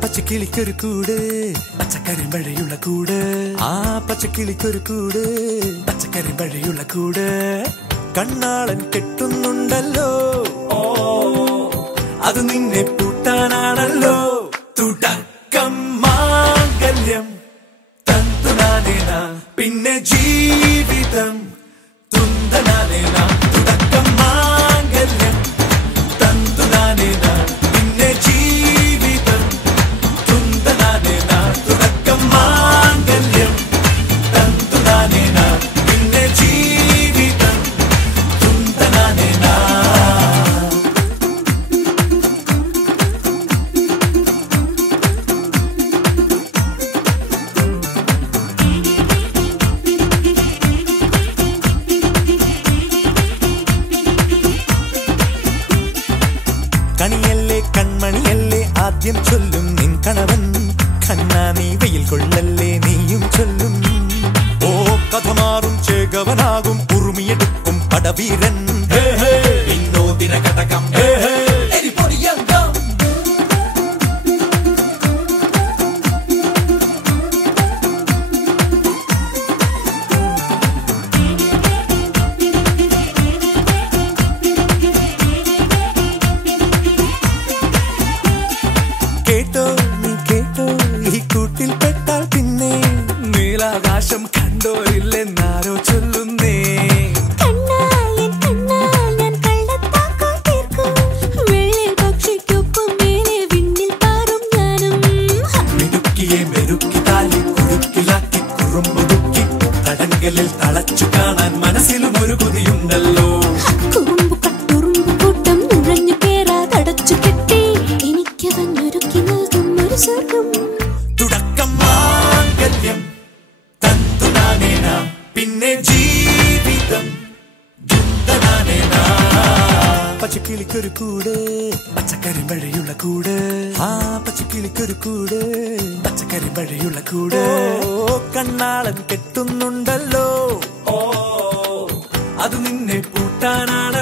പച്ചക്കിളിക്കൊരു കൂട് പച്ചക്കരിമ്പഴയുള്ള കൂട് ആ പച്ചക്കിളിക്കൊരു കൂട് പച്ചക്കരിമ്പഴയുള്ള കൂട് കണ്ണാളൻ കെട്ടുന്നുണ്ടല്ലോ അത് നിന്നെ പൂട്ടാനാണല്ലോ തുടക്കം മാംഗല്യം തന്തുനാനേന പിന്നെ ജീവിതം തുന്തനാനേന തുടക്കം മാംഗല്യം തന്തുനാനേന പിന്നെ ജീവിതം തുന്തനാനേന തുടക്കം മാംഗല്യം തന്തുനാനേന പിന്നെ ജീവിതം തുന്തനാനേന. കണിയല്ലേ കൺമണിയല്ലേ ആദ്യം ചൊല്ലും നിൻ കണവൻ കണ്ണാ നീ വെയിൽ കൊള്ളല്ലേ നീയും ചൊല്ലും ഓ കഥ മാറും ചേകവനാകും ഉറുമിയെടുക്കും പടവീരൻ വിനോദിന കടകം എരിപൊടിയങ്കം കേട്ടോ നീ കേട്ടോ ഈ കൂട്ടിൽ പെട്ടാൽ പിന്നെ നീലാകാശം കണ്ടോരില്ലെന്നാരോ ചൊല്ലുന്നേ മിടുക്കിയെ മെരുക്കി താലി കുടുക്കിലാക്കി കുറുമ്പുതുക്കി തടങ്കലിൽ തളച്ചു കാണാൻ മനസ്സിലും ഒരു കൊതിയുണ്ടല്ലോ തുടക്കം മാംഗല്യം തന്തുനാനേന പിന്നെ ജീവിതം തുന്തനാനേന. പച്ചക്കിളിക്കൊരു കൂട് പച്ചക്കരിമ്പഴയുള്ള കൂട് ആ പച്ചക്കിളിക്കൊരു കൂട് പച്ചക്കരിമ്പഴയുള്ള കൂട് കണ്ണാളൻ കെട്ടുന്നുണ്ടല്ലോ അത് നിന്നെ പൂട്ടാനാണ്